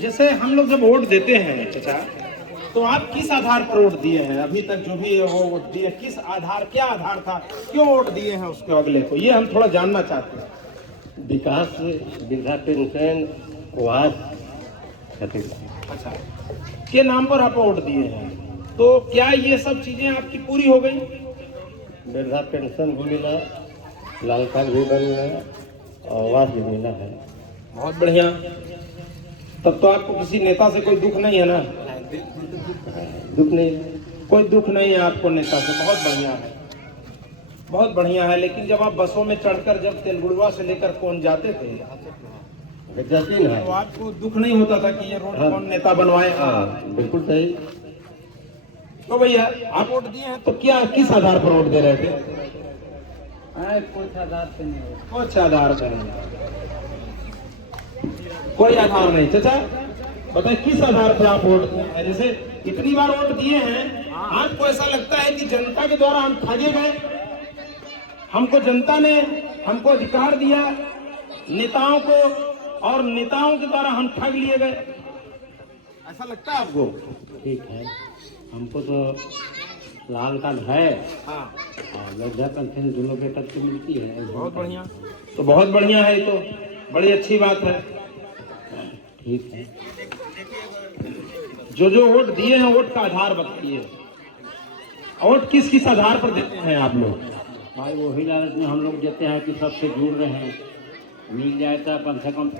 जैसे हम लोग जब वोट देते हैं चाचा, तो आप किस आधार पर वोट दिए हैं? अभी तक जो भी वो वोट दिए, किस आधार, क्या आधार था, क्यों वोट दिए हैं उसके अगले को, ये हम थोड़ा जानना चाहते हैं। विकास, वृद्धा पेंशन, आवास। अच्छा, के नाम पर आप वोट दिए हैं, तो क्या ये सब चीजें आपकी पूरी हो गई? वृद्धा पेंशन भी मिला, लाल कार्ड भी बन गया, आवास भी मिला है। बहुत बढ़िया। तब तो आपको किसी नेता से कोई दुख नहीं है ना? दुख नहीं, कोई दुख नहीं है आपको नेता से। बहुत बढ़िया है, बहुत बढ़िया है। लेकिन जब आप बसों में चढ़कर जब तेलगुड़वा से लेकर कौन जाते थे, तो आपको दुख नहीं होता था कि ये रोड कौन नेता बनवाए? हाँ, बिल्कुल सही। तो भैया आप वोट दिए हैं, तो क्या किस आधार पर वोट दे रहे थे? कुछ आधार से नहीं, कुछ आधार से नहीं, कोई आधार नहीं। चाचा बताए किस आधार पर आप वोट दिए हैं? जैसे इतनी बार वोट दिए हैं, आपको ऐसा लगता है कि जनता के द्वारा हम ठगे गए? हमको जनता ने हमको अधिकार दिया नेताओं को, और नेताओं के द्वारा हम ठग लिए गए, ऐसा लगता है आपको? ठीक है, हमको तो लाल कार्ड है। हाँ, और वृद्धा पेंशन दोनों के तक से मिलती है। बहुत बढ़िया। तो बहुत बढ़िया है, तो बड़ी अच्छी बात है। ठीक है, जो जो वोट दिए हैं, वोट का आधार बताइए। वोट किस किस आधार पर देते हैं आप लोग? भाई वही लालच में हम लोग देते हैं कि सबसे जुड़ रहे हैं, मिल जाए तो कम से कम।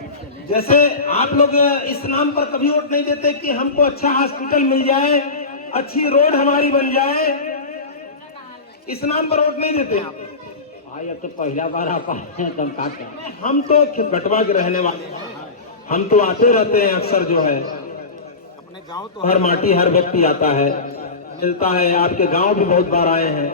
जैसे आप लोग इस नाम पर कभी वोट नहीं देते कि हमको अच्छा हॉस्पिटल मिल जाए, अच्छी रोड हमारी बन जाए, इस नाम पर वोट नहीं देते आप? भाई अब तो पहला बार आप आए हैं, तब का हम तो गटवा के रहने वाले हैं, हम तो आते रहते हैं अक्सर। जो है अपने गांव तो हर माटी हर व्यक्ति आता है, मिलता है। आपके गांव भी बहुत बार आए हैं।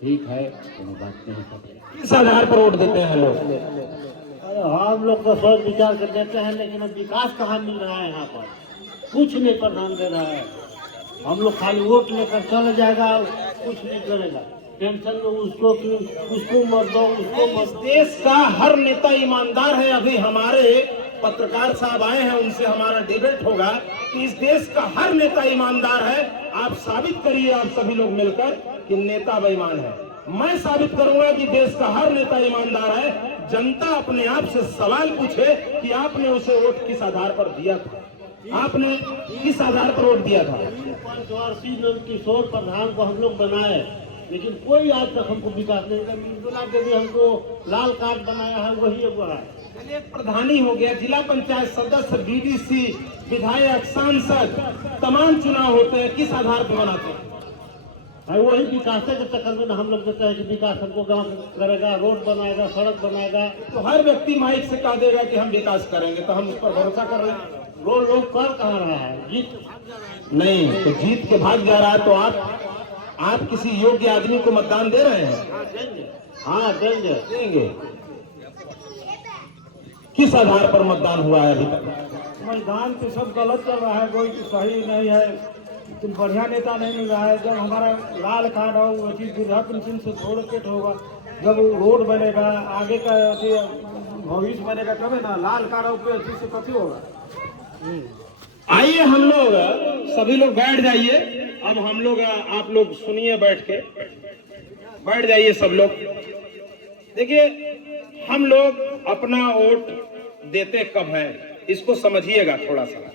ठीक है, कोनो बात नहीं है। किस आधार पर वोट देते हैं लोग? अरे हम लोग तो सोच विचार कर देते हैं, लेकिन अब विकास कहाँ मिल रहा है यहाँ पर? कुछ नहीं पर ध्यान दे रहा है। हम लोग खाली वोट लेकर चला जाएगा, कुछ नहीं करेगा। टेंशन में उसको मत दो, उसको मत इस दो। देश का हर नेता ईमानदार है। अभी हमारे पत्रकार साहब आए हैं, उनसे हमारा डिबेट होगा कि इस देश का हर नेता ईमानदार है। आप साबित करिए, आप सभी लोग मिलकर, कि नेता बेईमान है। मैं साबित करूंगा कि देश का हर नेता ईमानदार है। जनता अपने आप से सवाल पूछे कि आपने उसे वोट किस आधार पर दिया था, आपने किस आधार पर वोट दिया था? किशोर प्रधान को हम लोग बनाए, लेकिन कोई आज तक हमको विकास नहीं कर। इंदिरा देवी हमको लाल कार्ड बनाया है, वही एक बड़ा है। चलिए, प्रधानी हो गया, जिला पंचायत सदस्य, बीडीसी, विधायक, सांसद, तमाम चुनाव होते हैं, किस आधार पर बनाते हैं? भाई वही विकास के चक्कर में हम लोग देते हैं कि विकास हमको गाँव करेगा, रोड बनाएगा, सड़क बनाएगा। तो हर व्यक्ति माइक से कह देगा कि हम विकास करेंगे, तो हम उस पर भरोसा कर रहे हैं। लोग कर कहाँ रहा है, जीत नहीं, तो जीत के भाग जा रहा है। तो आप किसी योग्य आदमी को मतदान दे रहे हैं? हाँ देंगे। देंगे। किस आधार पर मतदान हुआ है अभी तक? मैदान तो सब गलत चल रहा है, कोई सही नहीं है, तुम बढ़िया नेता नहीं मिल रहा है। जब हमारा लाल कार्ड हो, वृद्धा पेंशन से थोड़ा पेट होगा, जब रोड बनेगा, आगे का भविष्य बनेगा, तब ना लाल कार्ड हो पे अच्छी से कथी होगा। आइए हम लोग सभी लोग बैठ जाइए। अब हम लोग, आप लोग सुनिए, बैठ के बैठ जाइए सब लोग। देखिए, हम लोग अपना वोट देते कब है, इसको समझिएगा थोड़ा सा।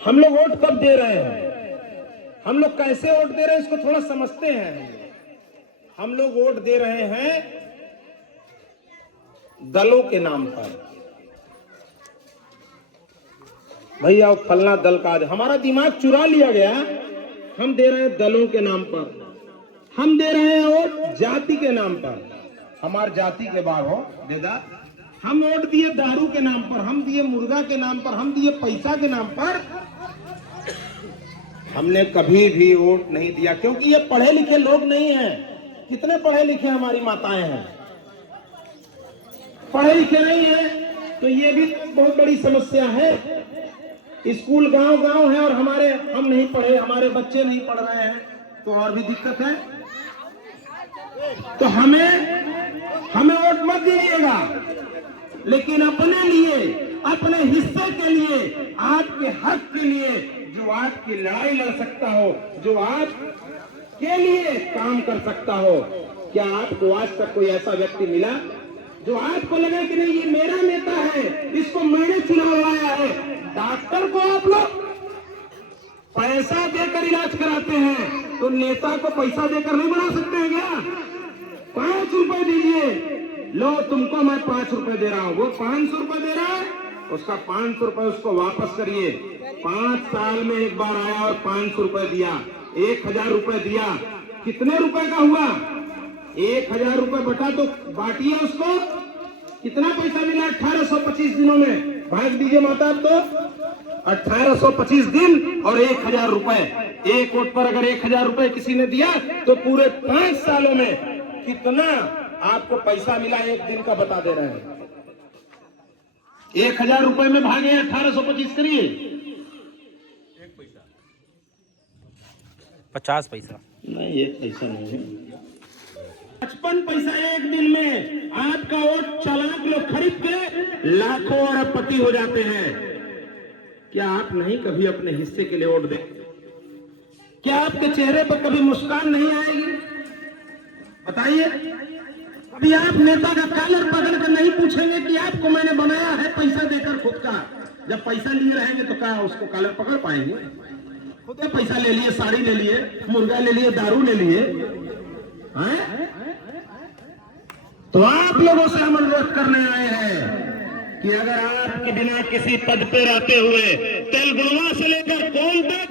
हम लोग वोट कब दे रहे हैं, हम लोग कैसे वोट दे रहे हैं, इसको थोड़ा समझते हैं। हम लोग वोट दे रहे हैं दलों के नाम पर। भैया फलना दल का, हमारा दिमाग चुरा लिया गया। हम दे रहे हैं दलों के नाम पर, हम दे रहे हैं वोट जाति के नाम पर। हमार जाति के बार हो देदा, हम वोट दिए दारू के नाम पर, हम दिए मुर्गा के नाम पर, हम दिए पैसा के नाम पर। हमने कभी भी वोट नहीं दिया, क्योंकि ये पढ़े लिखे लोग नहीं हैं। कितने पढ़े लिखे हमारी माताएं हैं, पढ़े लिखे नहीं है, तो ये भी बहुत बड़ी समस्या है। स्कूल गांव है और हम नहीं पढ़े, हमारे बच्चे नहीं पढ़ रहे हैं, तो और भी दिक्कत है। तो हमें वोट मत दीजिए। लेकिन अपने लिए, अपने हिस्से के लिए, आपके हक के लिए जो आपकी लड़ाई लड़ सकता हो, जो आप के लिए काम कर सकता हो, क्या आपको आज तक कोई ऐसा व्यक्ति मिला जो आपको लगे कि नहीं ये मेरा नेता है, इसको मैंने चुनाव लाया है? डॉक्टर को आप लोग पैसा देकर इलाज कराते हैं, तो नेता को पैसा देकर नहीं बना सकते हैं क्या? 5 रुपए दीजिए, लो तुमको मैं 5 रुपए दे रहा हूँ, वो 500 रुपए दे रहा है, उसका 500 रुपए उसको वापस करिए। 5 साल में एक बार आया और 500 रुपए दिया, 1000 रुपए दिया, कितने रुपए का हुआ? 1000 रुपए बटा तो बांटिए उसको, कितना पैसा मिला 1825 दिनों में? भाग दीजिए माता आप तो, 1825 दिन और 1000 रुपए, एक वोट पर अगर 1000 रुपए किसी ने दिया तो पूरे 5 सालों में कितना आपको पैसा मिला एक दिन का बता दे रहे हैं। 1000 रुपए में भागे 1825 करिए, 50 पैसा नहीं 1 पैसा नहीं है, 55 पैसा एक दिन में आपका वोट चालाक लोग खरीद के लाखों और अरबपति हो जाते हैं। क्या आप नहीं कभी अपने हिस्से के लिए वोट दें? क्या आपके चेहरे पर कभी मुस्कान नहीं आएगी? बताइए, कभी आप नेता का कॉलर पकड़ कर नहीं पूछेंगे कि आपको मैंने बनाया है पैसा देकर खुद का? जब पैसा लिए रहेंगे तो क्या उसको कॉलर पकड़ पाएंगे? खुद पैसा ले लिए, साड़ी ले लिए, मुर्गा ले लिए, दारू ले लिए, हैं? तो आप लोगों से हम अनुरोध करने आए हैं कि अगर आपके बिना किसी पद पे रहते हुए तेलगुड़वा से लेकर कौन तक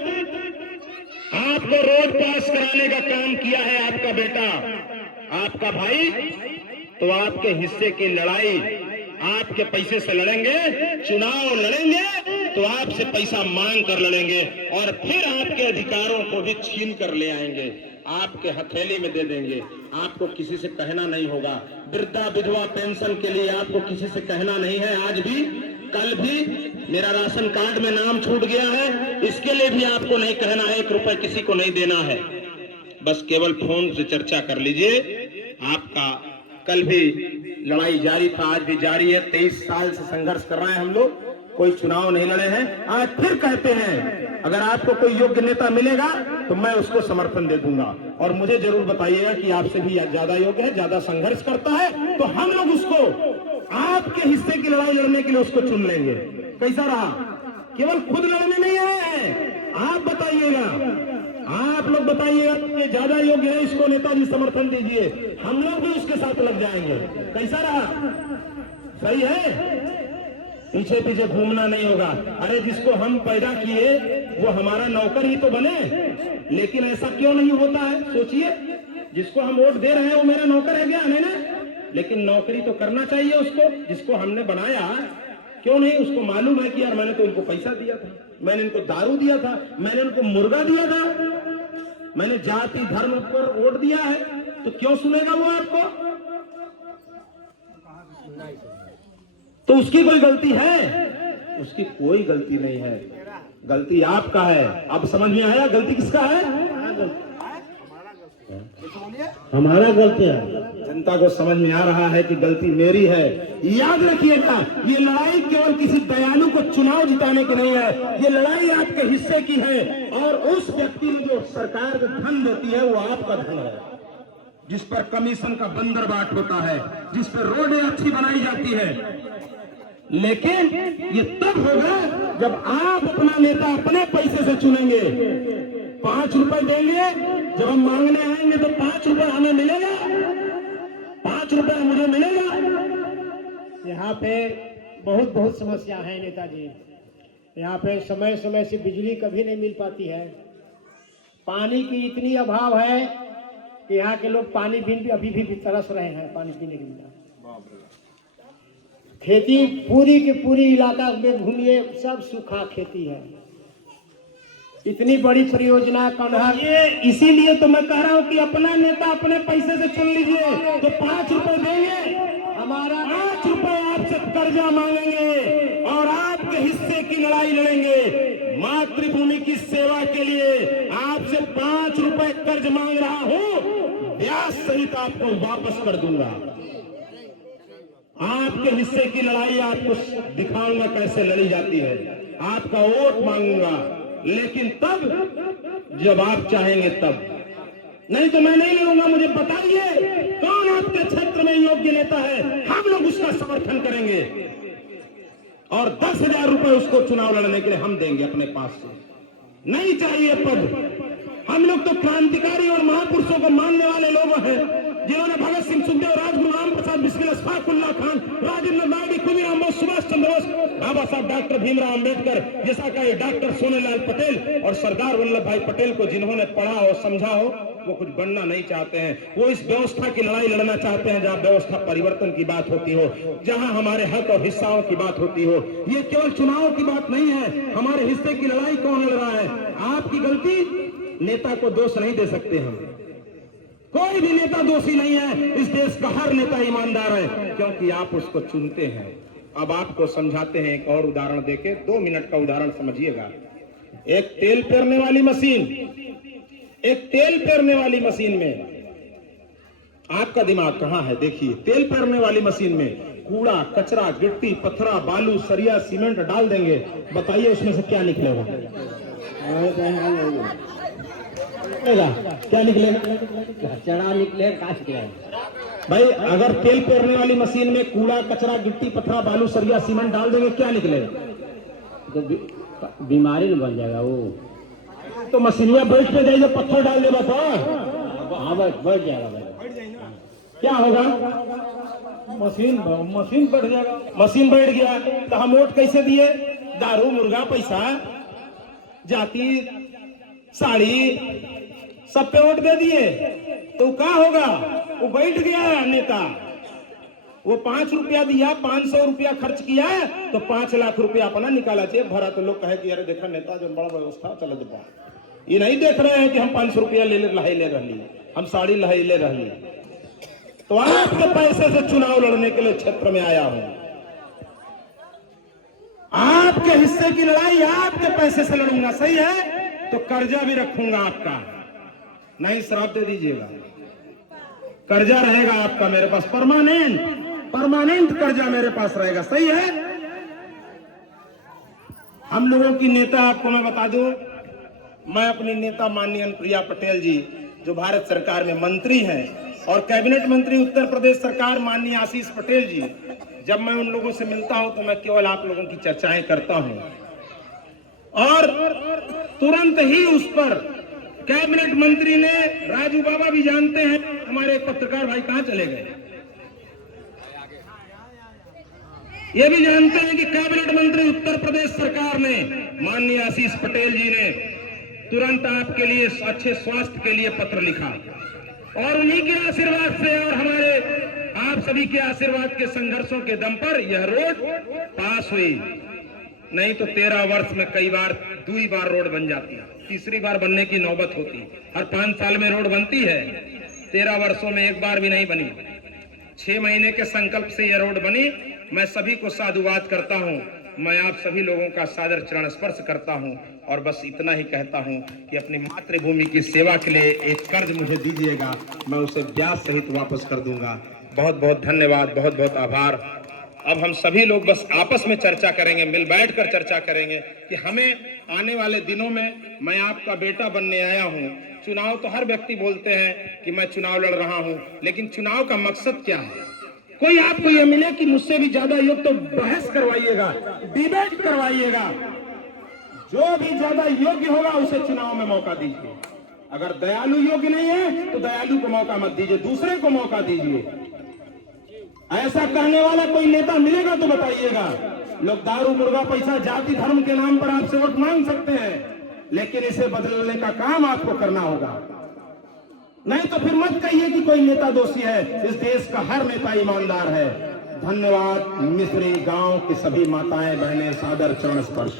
आपको रोड पास कराने का काम किया है आपका बेटा, आपका भाई, तो आपके हिस्से की लड़ाई आपके पैसे से लड़ेंगे, चुनाव लड़ेंगे तो आपसे पैसा मांग कर लड़ेंगे और फिर आपके अधिकारों को भी छीन कर ले आएंगे, आपके हथेली में दे देंगे। आपको किसी से कहना नहीं होगा, वृद्धा विधवा पेंशन के लिए आपको किसी से कहना नहीं है। आज भी, कल भी मेरा राशन कार्ड में नाम छूट गया है, इसके लिए भी आपको नहीं कहना है, 1 रुपए किसी को नहीं देना है। बस केवल फोन से चर्चा कर लीजिए। आपका कल भी लड़ाई जारी था, आज भी जारी है। 23 साल से संघर्ष कर रहे हैं हम लोग, कोई चुनाव नहीं लड़े हैं। आज फिर कहते हैं अगर आपको कोई योग्य नेता मिलेगा तो मैं उसको समर्थन दे दूंगा, और मुझे जरूर बताइएगा कि आपसे भी ज्यादा योग्य है, ज्यादा संघर्ष करता है, तो हम लोग उसको आपके हिस्से की लड़ाई लड़ने के लिए उसको चुन लेंगे। कैसा रहा? केवल खुद लड़ने नहीं आए हैं, आप बताइएगा, आप लोग बताइएगा कि ज्यादा योग्य है, इसको नेताजी समर्थन दीजिए, हम लोग भी उसके साथ लग जाएंगे। कैसा रहा? सही है? पीछे पीछे घूमना नहीं होगा। अरे जिसको हम पैदा किए वो हमारा नौकर ही तो बने, लेकिन ऐसा क्यों नहीं होता है? सोचिए, जिसको हम वोट दे रहे हैं वो मेरा नौकर है क्या? नहीं ना, लेकिन नौकरी तो करना चाहिए उसको, जिसको हमने बनाया। क्यों नहीं? उसको मालूम है कि यार मैंने तो इनको पैसा दिया था, मैंने इनको दारू दिया था, मैंने उनको मुर्गा दिया था, मैंने जाति धर्म पर वोट दिया है, तो क्यों सुनेगा वो आपको? तो उसकी कोई गलती है? उसकी कोई गलती नहीं है, गलती आपका है। अब समझ में आया गलती किसका है? हमारा गलती है। जनता को समझ में आ रहा है कि गलती मेरी है। याद रखिएगा, ये लड़ाई केवल किसी दयालु को चुनाव जिताने की नहीं है, ये लड़ाई आपके हिस्से की है। और उस व्यक्ति ने जो सरकार को धन देती है वो आपका धन है, जिस पर कमीशन का बंदरबाट होता है, जिस पर रोडें अच्छी बनाई जाती है। लेकिन ये तब होगा जब आप अपना नेता अपने पैसे से चुनेंगे। 5 रुपए देंगे, जब हम मांगने आएंगे तो 5 रुपए हमें मिलेगा, 5 रुपए मुझे मिलेगा। यहाँ पे बहुत बहुत समस्या है नेताजी। यहाँ पे समय समय से बिजली कभी नहीं मिल पाती है, पानी की इतनी अभाव है कि यहाँ के लोग पानी बिन भी अभी भी तरस रहे हैं पानी पीने के लिए। खेती पूरी के पूरी इलाका में घूमिए, सब सूखा खेती है। इतनी बड़ी परियोजना कन्हा, ये इसीलिए तो मैं कह रहा हूँ कि अपना नेता अपने पैसे से चुन लीजिए, तो 5 रुपए देंगे, हमारा 5 रुपए आपसे कर्जा मांगेंगे और आपके हिस्से की लड़ाई लड़ेंगे। मातृभूमि की सेवा के लिए आपसे 5 रुपए कर्ज मांग रहा हूँ, ब्याज सहित आपको वापस कर दूंगा। आपके हिस्से की लड़ाई आपको दिखाऊंगा कैसे लड़ी जाती है, आपका वोट मांगूंगा, लेकिन तब जब आप चाहेंगे तब, नहीं तो मैं नहीं लड़ूंगा। मुझे बताइए कौन आपके क्षेत्र में योग्य नेता है, हम लोग उसका समर्थन करेंगे और 10,000 रुपए उसको चुनाव लड़ने के लिए हम देंगे अपने पास से। नहीं चाहिए पद, हम लोग तो क्रांतिकारी और महापुरुषों को मानने वाले लोग हैं, जिन्होंने भगत सिंह, सुखदेव, राजगुरु राम प्रसाद बिस्मिल, अशफाकुल्लाह खान, राजेंद्र नायडू, खुदीराम बोस, सुभाष चंद्र बोस, बाबा साहब डॉक्टर भीमराव अंबेडकर, जैसा कहे डॉक्टर सोनेलाल पटेल और सरदार वल्लभ भाई पटेल को जिन्होंने पढ़ा हो, समझा हो, वो कुछ बनना नहीं चाहते हैं। वो इस व्यवस्था की लड़ाई लड़ना चाहते हैं जहां व्यवस्था परिवर्तन की बात होती हो, जहां हमारे हक और हिस्साओं की बात होती हो। ये केवल चुनाव की बात नहीं है, हमारे हिस्से की लड़ाई कौन लड़ रहा है। आपकी गलती, नेता को दोष नहीं दे सकते हम, कोई भी नेता दोषी नहीं है। इस देश का हर नेता ईमानदार है, क्योंकि आप उसको चुनते हैं। अब आपको समझाते हैं एक और उदाहरण देके, 2 मिनट का उदाहरण समझिएगा। एक तेल पेरने वाली मशीन, एक तेल पेरने वाली मशीन में आपका दिमाग कहां है? देखिए, तेल पेरने वाली मशीन में कूड़ा, कचरा, गिट्टी, पत्थरा, बालू, सरिया, सीमेंट डाल देंगे, बताइए उसमें से क्या निकलेगा? क्या निकलेगा? कचरा निकले, काश निकलेगा। भाई, अगर तेल पेरने वाली मशीन में कूड़ा, कचरा, गिट्टी, पत्थरा, बालू, सरिया, सीमेंट डाल देंगे, क्या निकलेगा? तो बीमारी न बन जाएगा वो। तो मशीनिया बैठ के जाइए, पत्थर डाल देगा तो हाँ, बढ़ जाएगा भाई। क्या होगा? मशीन बढ़ जाएगा। मशीन बैठ गया तो हम वोट कैसे दिए? दारू, मुर्गा, पैसा, जाति, साड़ी, सब पे वोट दे दिए। तो क्या होगा? वो बैठ गया नेता, वो 5 रुपया दिया, 500 रुपया खर्च किया, तो 5 लाख रुपया अपना निकाला, जेब भरा। तो लोग कहे कि अरे देखा नेता जो बड़ा व्यवस्था चल दबा। ये नहीं देख रहे हैं कि हम 500 रुपया ले रही, हम साड़ी लहाई ले रही। तो आपके पैसे से चुनाव लड़ने के लिए क्षेत्र में आया हूं। आपके हिस्से की लड़ाई आपके पैसे से लड़ूंगा, सही है? तो कर्जा भी रखूंगा आपका, नहीं श्राप दे दीजिएगा। कर्जा रहेगा आपका मेरे पास, परमानेंट कर्जा मेरे पास रहेगा, सही है? हम लोगों की नेता आपको मैं बता दूं, मैं अपनी नेता माननीय अनुप्रिया पटेल जी, जो भारत सरकार में मंत्री हैं, और कैबिनेट मंत्री उत्तर प्रदेश सरकार माननीय आशीष पटेल जी, जब मैं उन लोगों से मिलता हूं तो मैं केवल आप लोगों की चर्चाएं करता हूं, और तुरंत ही उस पर कैबिनेट मंत्री ने, राजू बाबा भी जानते हैं, हमारे पत्रकार भाई कहां चले गए, ये भी जानते हैं कि कैबिनेट मंत्री उत्तर प्रदेश सरकार ने माननीय आशीष पटेल जी ने तुरंत आपके लिए अच्छे स्वास्थ्य के लिए पत्र लिखा, और उन्हीं के आशीर्वाद से और हमारे आप सभी के आशीर्वाद के संघर्षों के दम पर यह रोड पास हुई। नहीं तो 13 वर्ष में कई बार 2 बार रोड बन जाती है, तीसरी बार बनने की नौबत होती। हर 5 साल में रोड बनती है, 13 वर्षों में एक बार भी नहीं बनी। 6 महीने के संकल्प से यह रोड बनी। मैं सभी को साधुवाद करता हूं, मैं आप सभी लोगों का सादर चरण स्पर्श करता हूं, और बस इतना ही कहता हूं कि अपनी मातृभूमि की सेवा के लिए एक कर्ज मुझे दीजिएगा, मैं उसे ब्याज सहित वापस कर दूंगा। बहुत बहुत धन्यवाद, बहुत बहुत आभार। अब हम सभी लोग बस आपस में चर्चा करेंगे, मिल बैठकर चर्चा करेंगे कि हमें आने वाले दिनों में, मैं आपका बेटा बनने आया हूं। चुनाव तो हर व्यक्ति बोलते हैं कि मैं चुनाव लड़ रहा हूं, लेकिन चुनाव का मकसद क्या है? कोई आपको यह मिले कि मुझसे भी ज्यादा योग्य, तो बहस करवाइएगा, डिबेट करवाइएगा, जो भी ज्यादा योग्य होगा उसे चुनाव में मौका दीजिए। अगर दयालु योग्य नहीं है तो दयालु को मौका मत दीजिए, दूसरे को मौका दीजिए। ऐसा कहने वाला कोई नेता मिलेगा तो बताइएगा। लोग दारू, मुर्गा, पैसा, जाति, धर्म के नाम पर आपसे वोट मांग सकते हैं, लेकिन इसे बदलने का काम आपको करना होगा। नहीं तो फिर मत कहिए कि कोई नेता दोषी है, इस देश का हर नेता ईमानदार है। धन्यवाद। मिश्री गांव की सभी माताएं बहनें, सादर चरण स्पर्श।